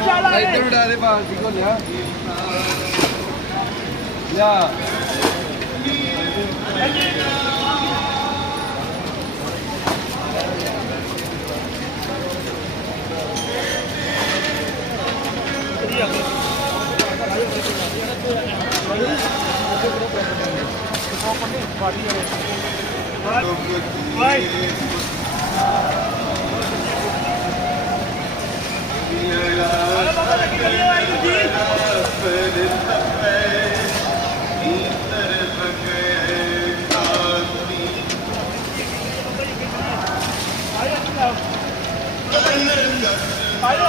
ਚੱਲ ਆ ਇੱਧਰ ਉਡਾ ਦੇ ਬਾਹਰ ਦੀ ਕੋ ਲਿਆ ਲਿਆ ਵਾਈ ਬਾਬਾ ਲੱਗੀ ਗਲੀ ਵਾਹਿਗੁਰੂ ਜੀ ਆਇਆ ਕਿਦਾਂ ਆਇਆ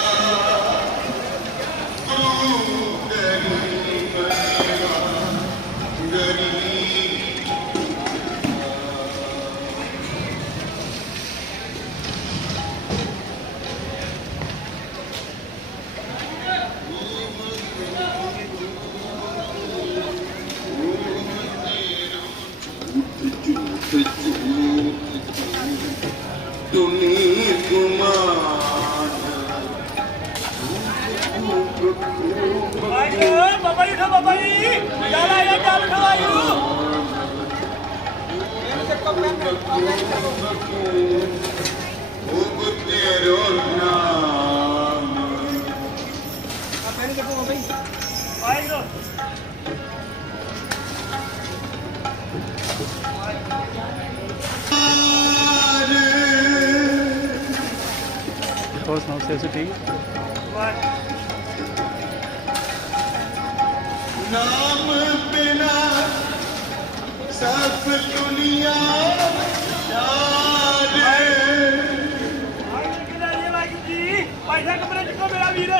তুমি তোমার ਹੋਰ ਸੁਣਾਓ ਸੇ ਠੀਕ ਨਾਮ ਬਿਨਾ ਸਭ ਦੁਨੀਆ ਸ਼ਾਨ ਭਾਈ ਸਾਹਿਬ ਕਮਰੇ ਚ ਕੋ ਮੇਰਾ ਵੀਰ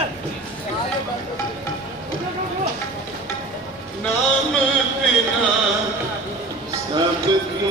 ਨਾਮ ਬਿਨਾ ਸਭ ਦੁਨੀਆ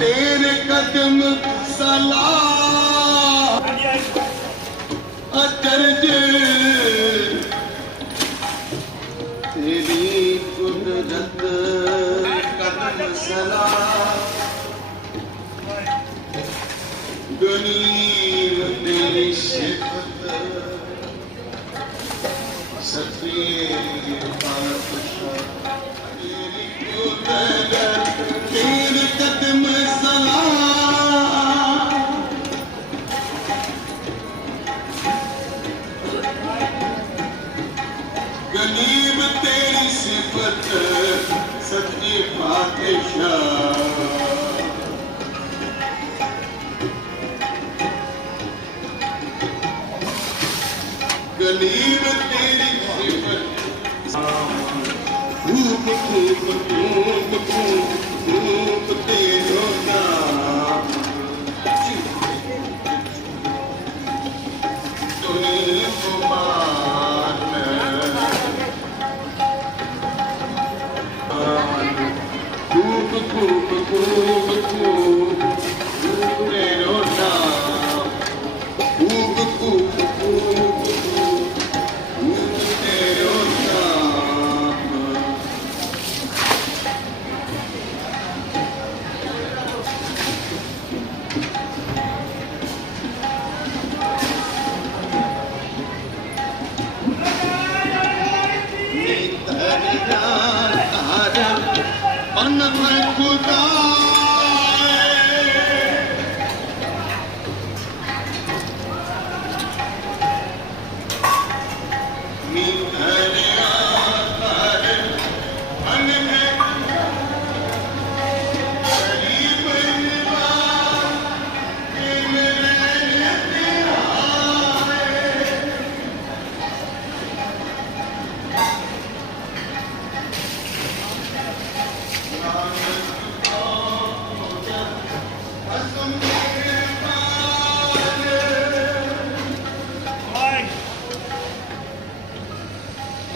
तेरे कदम सलाह अचरज ਸਲੀਬ ਤੇਰੀ ਸਿਫਤ। ਰੂਪ ਰੂਪ ਰੂਪ ਰੂਪ ਤੇਰਾ ਨਾਮ ਤੁਹੇ ਕੁਮਾਰ ਮੈਂ। Oh Buddha.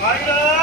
Weiter!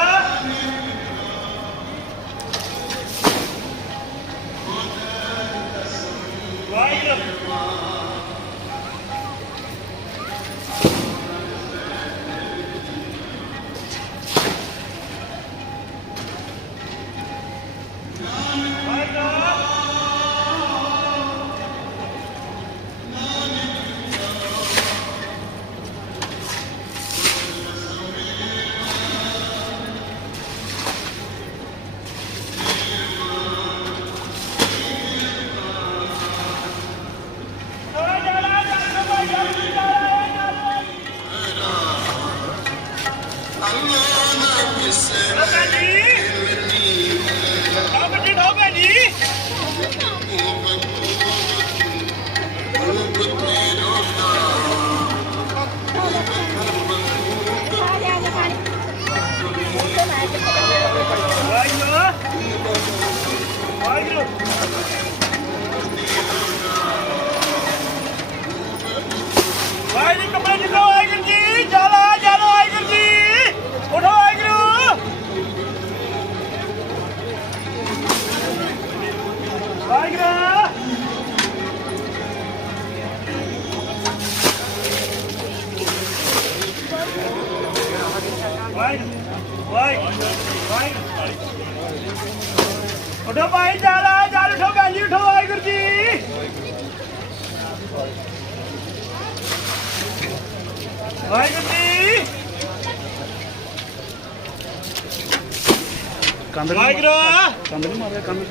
ਵਾਹਿਗੁਰੂ। ਕੰਧ ਨਹੀਂ ਮਾਰਿਆ ਕੰਧ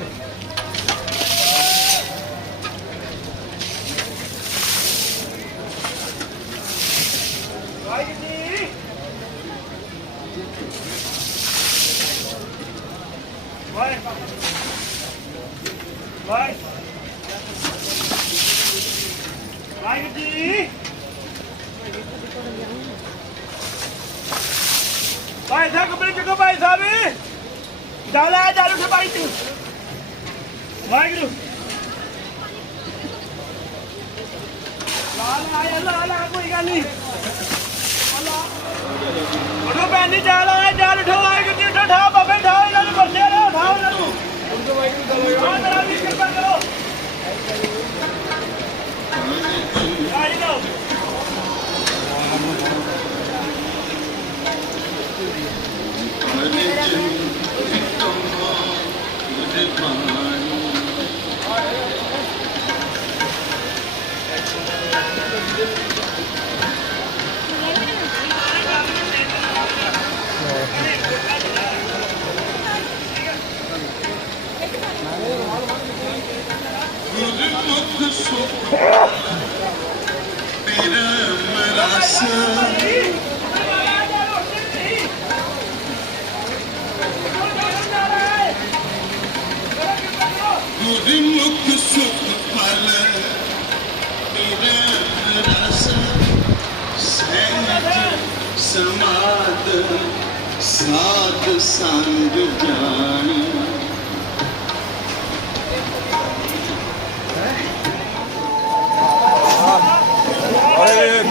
ਵਾਹਿਗੁਰੂ ਜੀ ਭਾਈ ਸਾਹਿਬ ਕੱਪੜੇ ਚੁੱਕੋ ਭਾਈ ਸਾਹਿਬ ਚੱਲ ਆ ਚੱਲ ਉੱਠ ਭਾਈ ਤੂੰ। ਵਾਹਿਗੁਰੂ। ਲਾ ਲਾ ਯਾਰ, ਲਾ ਲਾ ਕੋਈ ਗੱਲ ਨਹੀਂ। ਉਠੋ ਭੈਣ ਜੀ ਚੱਲ ਆ ਚੱਲ ਉਠੋ ਵਾਹਿਗੁਰੂ ਜੀ ਉਠੋ ਠਾ ਬਾਬੇ ਠਾ ਇਹਨਾਂ ਨੂੰ ਬੱਚੇ ਰੋ ਠਾ ਉਹਨਾਂ ਨੂੰ।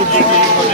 Good, good.